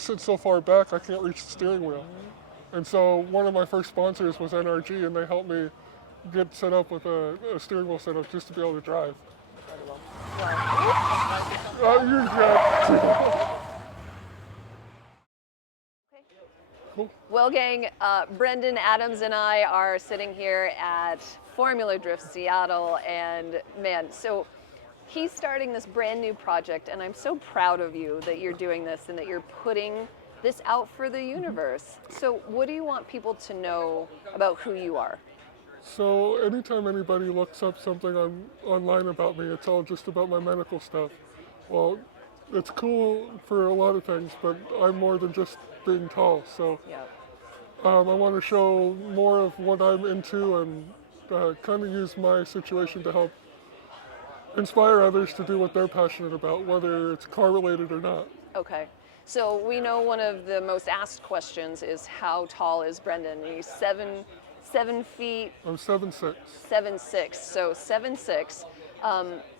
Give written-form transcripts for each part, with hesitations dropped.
sit so far back I can't reach the steering wheel. And so one of my first sponsors was NRG, and they helped me get set up with a steering wheel setup just to be able to drive. Incredible. Well, You're good. Cool. well, gang, Brenden Adams and I are sitting here at Formula Drift Seattle, and man, so he's starting this brand new project, and I'm so proud of you that you're doing this and that you're putting this out for the universe. So what do you want people to know about who you are? So anytime anybody looks up something online about me, it's all just about my medical stuff. Well, it's cool for a lot of things, but I'm more than just being tall. So Yeah. I want to show more of what I'm into and kind of use my situation to help inspire others to do what they're passionate about, whether it's car related or not. Okay. So we know one of the most asked questions is how tall is Brenden? He's 7 feet. I'm 7'6". 7'6". So 7'6".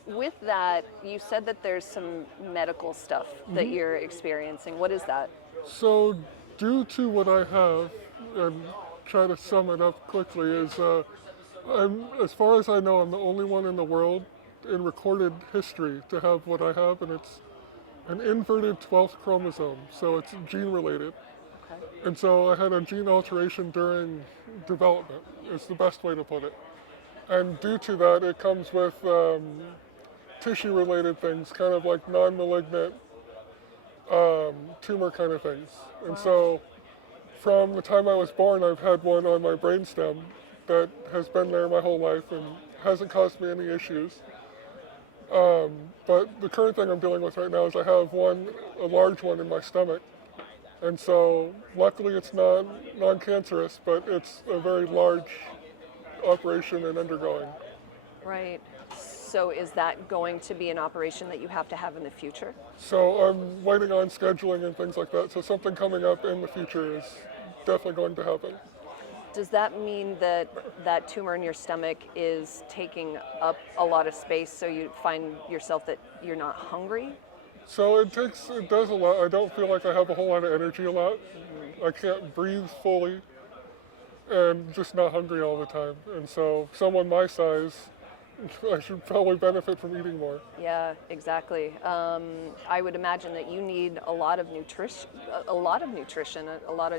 With that, you said that there's some medical stuff that you're experiencing. What is that? So due to what I have, and try to sum it up quickly, is as far as I know, I'm the only one in the world in recorded history to have what I have, and it's an inverted 12th chromosome, so it's gene related. Okay. And so I had a gene alteration during development, is the best way to put it. And due to that, it comes with tissue related things, kind of like non-malignant tumor kind of things. And so from the time I was born, I've had one on my brainstem that has been there my whole life and hasn't caused me any issues. But the current thing I'm dealing with right now is I have a large one in my stomach. And so luckily it's non-cancerous, but it's a very large operation and undergoing. Right. So is that going to be an operation that you have to have in the future? So I'm waiting on scheduling and things like that. So something coming up in the future is definitely going to happen. Does that mean that that tumor in your stomach is taking up a lot of space, so you find yourself that you're not hungry? So it does a lot. I don't feel like I have a whole lot of energy a lot. I can't breathe fully and just not hungry all the time. And so someone my size, I should probably benefit from eating more. Yeah, exactly. I would imagine that you need a lot of nutrition, a lot of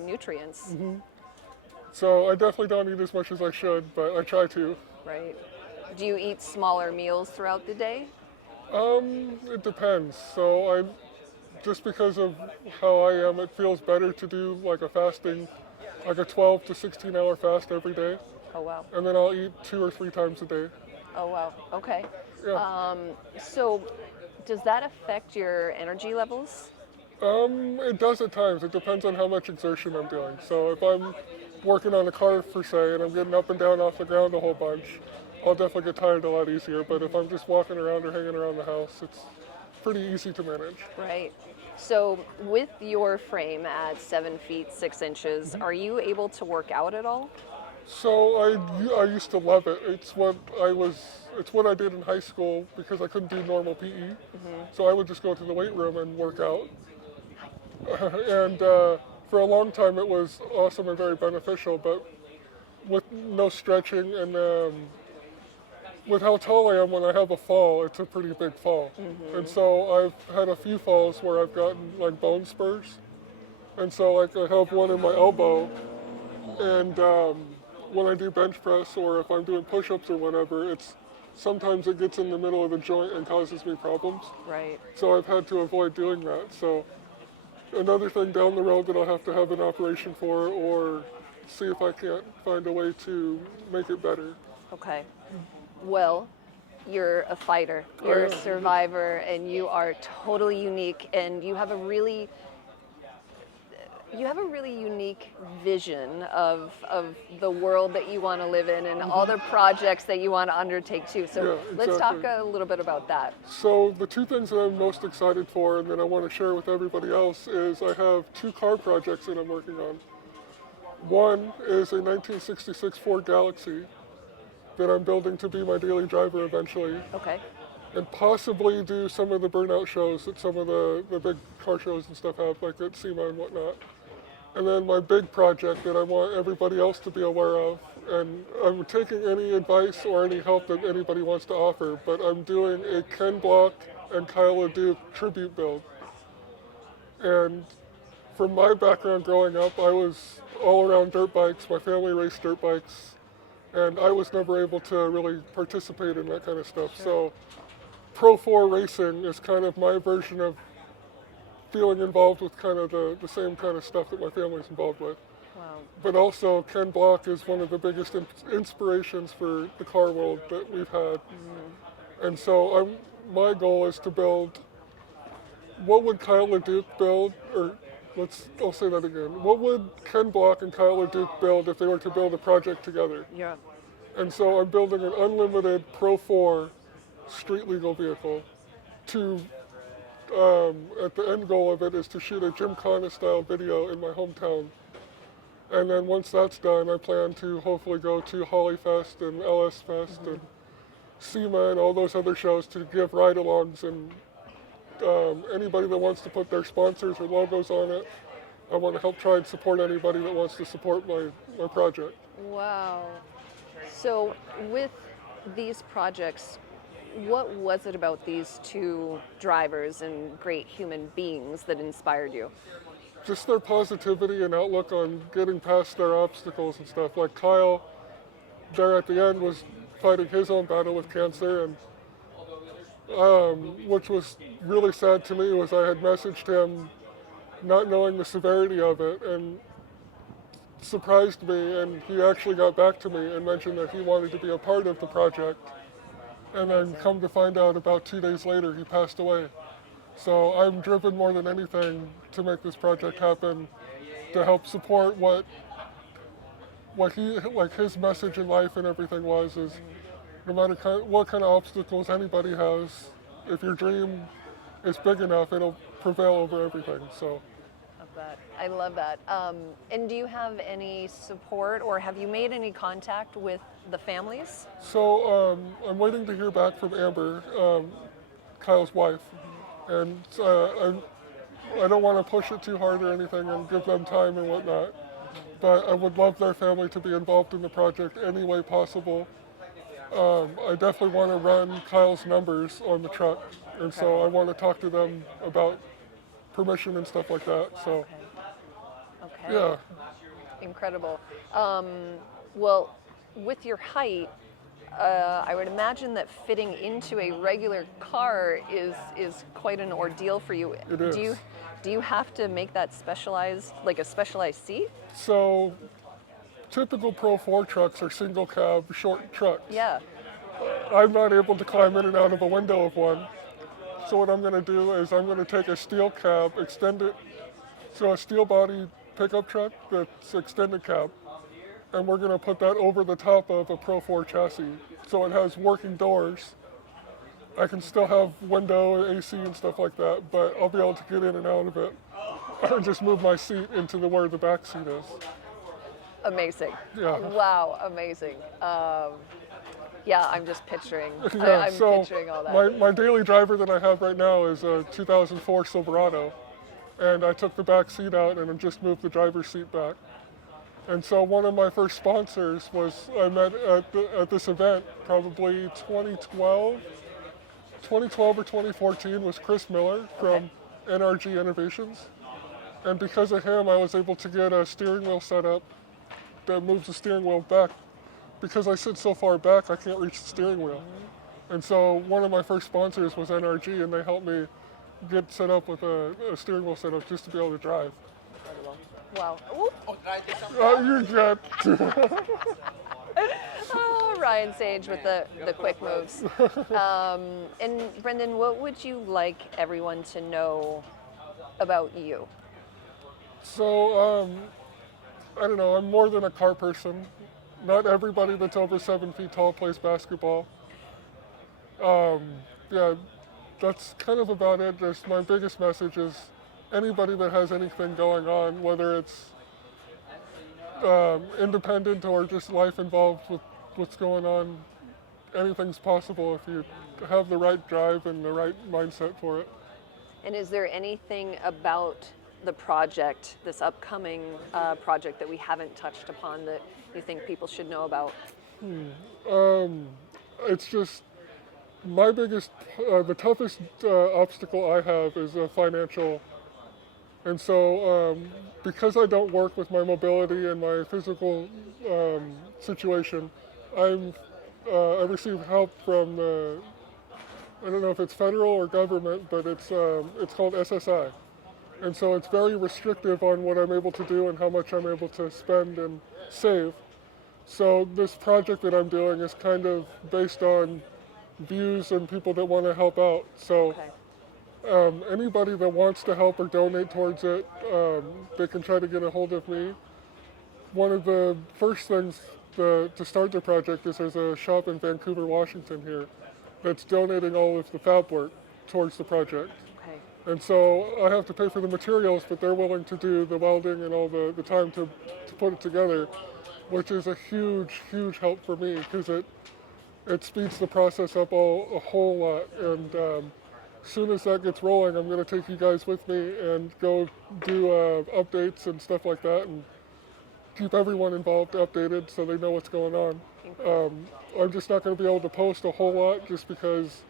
nutrients. So I definitely don't eat as much as I should, but I try to. Right. Do you eat smaller meals throughout the day? It depends. So just because of how I am, it feels better to do like a fasting, like a 12 to 16 hour fast every day. Oh, wow. And then I'll eat 2 or 3 times a day. Oh, wow. Okay. Yeah. So does that affect your energy levels? It does at times. It depends on how much exertion I'm doing. So if I'm working on a car per se and I'm getting up and down off the ground a whole bunch, I'll definitely get tired a lot easier. But if I'm just walking around or hanging around the house, it's pretty easy to manage. Right. So with your frame at 7 feet 6 inches, are you able to work out at all? So I used to love it. It's what I did in high school because I couldn't do normal PE. So I would just go to the weight room and work out. And for a long time it was awesome and very beneficial, but with no stretching and with how tall I am, when I have a fall, it's a pretty big fall. And so I've had a few falls where I've gotten like bone spurs. And so like I have one in my elbow, and when I do bench press or if I'm doing push-ups or whatever, sometimes it gets in the middle of the joint and causes me problems. Right. So I've had to avoid doing that. So another thing down the road that I'll have to have an operation for, or see if I can't find a way to make it better. Okay. Well, you're a fighter, you're a survivor, and you are totally unique, and you have a really unique vision of the world that you want to live in and all the projects that you want to undertake too. So let's talk a little bit about that. So the 2 things that I'm most excited for and that I want to share with everybody else is I have 2 car projects that I'm working on. One is a 1966 Ford Galaxy that I'm building to be my daily driver eventually. Okay. and possibly do some of the burnout shows that some of the big car shows and stuff have, like at SEMA and whatnot. And then my big project that I want everybody else to be aware of, and I'm taking any advice or any help that anybody wants to offer, but I'm doing a Ken Block and Kyle LeDuc tribute build. And from my background growing up, I was all around dirt bikes. My family raced dirt bikes, and I was never able to really participate in that kind of stuff. So Pro 4 racing is kind of my version of feeling involved with kind of the same kind of stuff that my family's involved with. Wow. But also, Ken Block is one of the biggest inspirations for the car world that we've had. And so my goal is to build, what would Kyle LeDuc build, or I'll say that again. What would Ken Block and Kyle LeDuc build if they were to build a project together? Yeah. And so I'm building an unlimited Pro 4 street legal vehicle to, at the end goal of it is to shoot a Gymkhana style video in my hometown. And then once that's done, I plan to hopefully go to Hollyfest and LS Fest and SEMA and all those other shows to give ride-alongs, and anybody that wants to put their sponsors or logos on it, I want to help try and support anybody that wants to support my project. Wow. So with these projects, what was it about these two drivers and great human beings that inspired you? Just their positivity and outlook on getting past their obstacles and stuff. Like Kyle, there at the end, was fighting his own battle with cancer, and which was really sad to me, was I had messaged him not knowing the severity of it, and surprised me, and he actually got back to me and mentioned that he wanted to be a part of the project. And then come to find out about 2 days later, he passed away. So I'm driven more than anything to make this project happen, to help support what his message in life and everything is no matter what kind of obstacles anybody has, if your dream is big enough, it'll prevail over everything. So. I love that. And do you have any support, or have you made any contact with the families? So I'm waiting to hear back from Amber, Kyle's wife, and I don't want to push it too hard or anything and give them time and whatnot, but I would love their family to be involved in the project any way possible. I definitely want to run Kyle's numbers on the truck, and so I want to talk to them about permission and stuff like that. So, Okay. yeah. Incredible. Well, with your height, I would imagine that fitting into a regular car is quite an ordeal for you. It is. Do you have to make that specialized, like a specialized seat? So, typical Pro 4 trucks are single cab, short trucks. Yeah. I'm not able to climb in and out of a window of one. So what I'm going to do is I'm going to take a steel cab, extend it, so a steel body pickup truck that's extended cab, and we're going to put that over the top of a Pro 4 chassis. So it has working doors. I can still have window, AC and stuff like that, but I'll be able to get in and out of it and just move my seat into where the back seat is. Amazing. Yeah. Wow, amazing. Yeah, I'm just picturing. Yeah, I'm so picturing all that. my daily driver that I have right now is a 2004 Silverado, and I took the back seat out and just moved the driver's seat back. And so one of my first sponsors I met at this event, probably 2012 or 2014, was Chris Miller from NRG Innovations. And because of him, I was able to get a steering wheel set up that moves the steering wheel back. Because I sit so far back, I can't reach the steering wheel. And so one of my first sponsors was NRG, and they helped me get set up with a steering wheel setup just to be able to drive. Wow. Ooh. You get. Oh, Ryan Sage with the quick moves. And Brenden, what would you like everyone to know about you? So, I don't know, I'm more than a car person. Not everybody that's over 7 feet tall plays basketball. Yeah, that's kind of about it. Just my biggest message is anybody that has anything going on, whether it's independent or just life involved with what's going on anything's possible if you have the right drive and the right mindset for it. And is there anything about the project, this upcoming project that we haven't touched upon that you think people should know about? It's just my biggest, the toughest obstacle I have is financial. And so, because I don't work with my mobility and my physical situation, I receive help from I don't know if it's federal or government, but it's called SSI. And so it's very restrictive on what I'm able to do and how much I'm able to spend and save. So this project that I'm doing is kind of based on views and people that want to help out. So Okay. anybody that wants to help or donate towards it, they can try to get a hold of me. One of the first things to start the project is there's a shop in Vancouver, Washington here that's donating all of the fab work towards the project. Okay. And so I have to pay for the materials, but they're willing to do the welding and all the time to put it together, which is a huge, huge help for me because it speeds the process up a whole lot. And as soon as that gets rolling, I'm going to take you guys with me and go do updates and stuff like that and keep everyone involved updated so they know what's going on. I'm just not going to be able to post a whole lot just because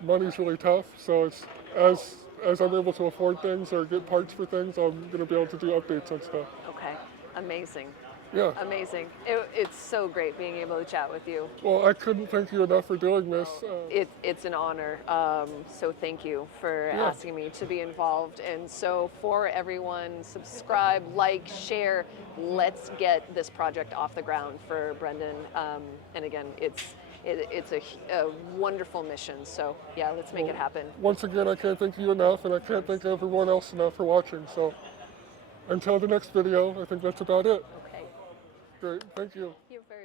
money's really tough. So it's as I'm able to afford things or get parts for things, I'm going to be able to do updates on stuff. Okay. Amazing. Yeah. Amazing. It's so great being able to chat with you. Well, I couldn't thank you enough for doing this. It's an honor. So thank you for asking me to be involved. And so for everyone, subscribe, like, share. Let's get this project off the ground for Brenden. And again, it's a wonderful mission. So yeah, let's make it happen. Once again, I can't thank you enough, and I can't thank everyone else enough for watching. So until the next video, I think that's about it. Okay. Great. Thank you. You're very